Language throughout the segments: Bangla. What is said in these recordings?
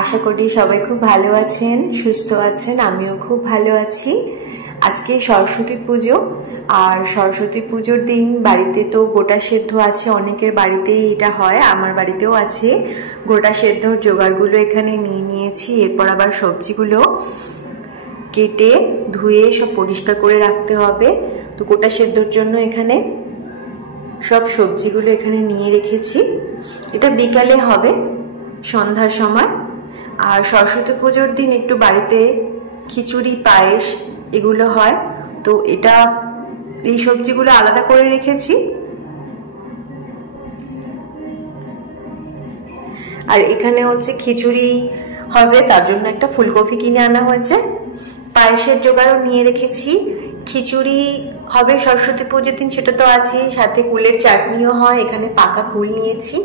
আশা করি সবাই খুব ভালো আছেন, সুস্থ আছেন। আমিও খুব ভালো আছি। আজকে সরস্বতী পুজো, আর সরস্বতী পুজোর দিন বাড়িতে তো গোটা সেদ্ধ আছে, অনেকের বাড়িতেই এটা হয়, আমার বাড়িতেও আছে। গোটা সেদ্ধর জোগাড়গুলো এখানে নিয়ে নিয়েছি। এরপর আবার সবজিগুলো কেটে ধুয়ে সব পরিষ্কার করে রাখতে হবে। তো গোটা সেদ্ধর জন্য এখানে সব সবজিগুলো এখানে নিয়ে রেখেছি। এটা বিকালে হবে, সন্ধ্যার সময়। আর সরস্বতী পুজোর দিন একটু বাড়িতে খিচুড়ি, পায়েস এগুলো হয়, তো এটা এই সবজিগুলো আলাদা করে রেখেছি। আর এখানে হচ্ছে খিচুড়ি হবে, তার জন্য একটা ফুলকপি কিনে আনা হয়েছে। পায়েসের জোগাড়ও নিয়ে রেখেছি। খিচুড়ি হবে সরস্বতী পুজোর দিন, সেটা তো আছে, সাথে কুলের চাটনিও হয়। এখানে পাকা কুল নিয়েছি,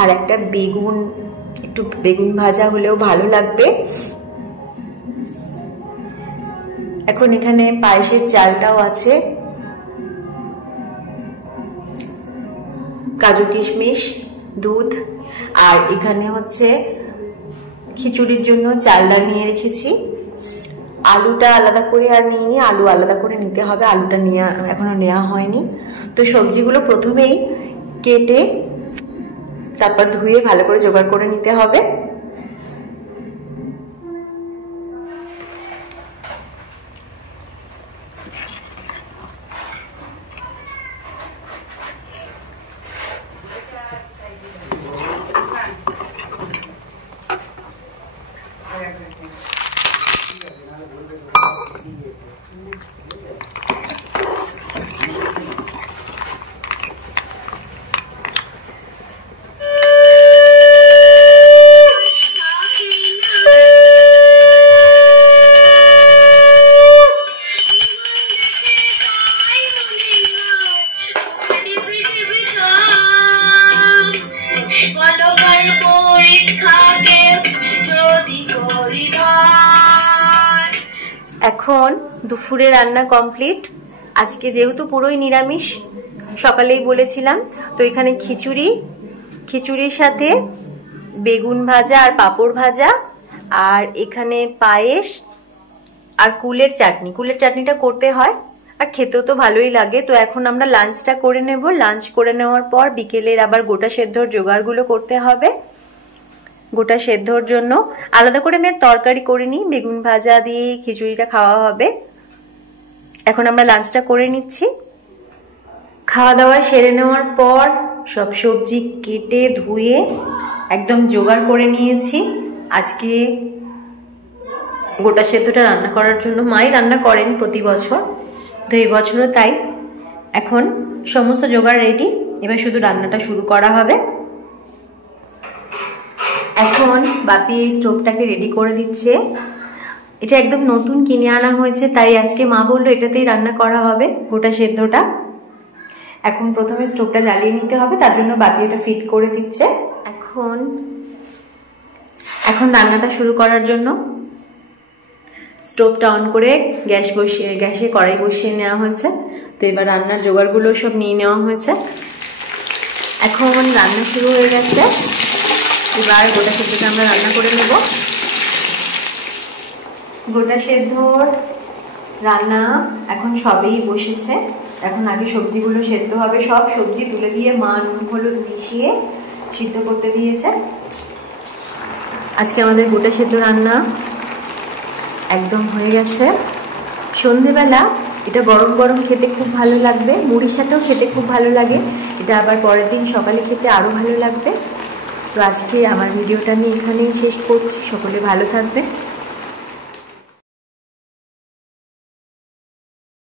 আর একটা বেগুন, একটু বেগুন ভাজা হলেও ভালো লাগবে। এখন এখানে পায়েসের চালটাও আছে, কাজু কিশমিশ, দুধ, আর এখানে হচ্ছে খিচুড়ির জন্য চালটা নিয়ে রেখেছি। আলুটা আলাদা করে আর নিইনি, আলু আলাদা করে নিতে হবে, আলুটা এখনো নেওয়া হয়নি। তো সবজিগুলো প্রথমেই কেটে তারপর ধুয়ে ভালো করে জোগাড় করে নিতে হবে। এখন দুপুরে রান্না কমপ্লিট। আজকে যেহেতু পুরোই নিরামিষ, সকালেই বলেছিলাম, তো এখানে খিচুড়ির সাথে বেগুন ভাজা আর পাঁপড় ভাজা, আর এখানে পায়েস আর কুলের চাটনিটা করতে হয়, আর খেতেও তো ভালোই লাগে। তো এখন আমরা লাঞ্চটা করে নেব। লাঞ্চ করে নেওয়ার পর বিকেলের আবার গোটা সেদ্ধর জোগাড়গুলো করতে হবে। গোটা সেদ্ধর জন্য আলাদা করে আমি তরকারি করিনি, বেগুন ভাজা দিয়ে খিচুড়িটা খাওয়া হবে। এখন আমরা লাঞ্চটা করে নিচ্ছি। খাওয়া দাওয়া সেরে নেওয়ার পর সব সবজি কেটে ধুয়ে একদম জোগাড় করে নিয়েছি। আজকে গোটা সেদ্ধটা রান্না করার জন্য মাই রান্না করেন প্রতি বছর, তো এই বছরও তাই। এখন সমস্ত জোগাড় রেডি, এবার শুধু রান্নাটা শুরু করা হবে। এখন বাপি এই স্টোভটাকে রেডি করে দিচ্ছে। এটা একদম নতুন কিনে আনা হয়েছে, তাই আজকে মা বললো এটাতেই রান্না করা হবে গোটা সেদ্ধটা। এখন প্রথমে স্টোভটা জ্বালিয়ে নিতে হবে, তার জন্য বাপি এটা ফিট করে দিচ্ছে। এখন রান্নাটা শুরু করার জন্য স্টোভটা অন করে গ্যাসে কড়াই বসিয়ে নেওয়া হয়েছে। তো এবার রান্নার জোগাড়গুলো সব নিয়ে নেওয়া হয়েছে। এখন রান্না শুরু হয়ে গেছে। এবার গোটা সেদ্ধটা আমরা রান্না করে নেব। গোটা সেদ্ধর রান্না এখন সবেই বসেছে। এখন আগে সবজিগুলো সেদ্ধ হবে। সব সবজি তুলে দিয়ে মা নুন হলুদ মিশিয়ে সিদ্ধ করতে দিয়েছে। আজকে আমাদের গোটা সেদ্ধ রান্না একদম হয়ে গেছে। সন্ধেবেলা এটা গরম গরম খেতে খুব ভালো লাগবে, মুড়ির সাথেও খেতে খুব ভালো লাগে। এটা আবার পরের দিন সকালে খেতে আরও ভালো লাগবে। তো আজকে আমার ভিডিওটা আমি এখানেই শেষ করছি। সকলে ভালো থাকবে।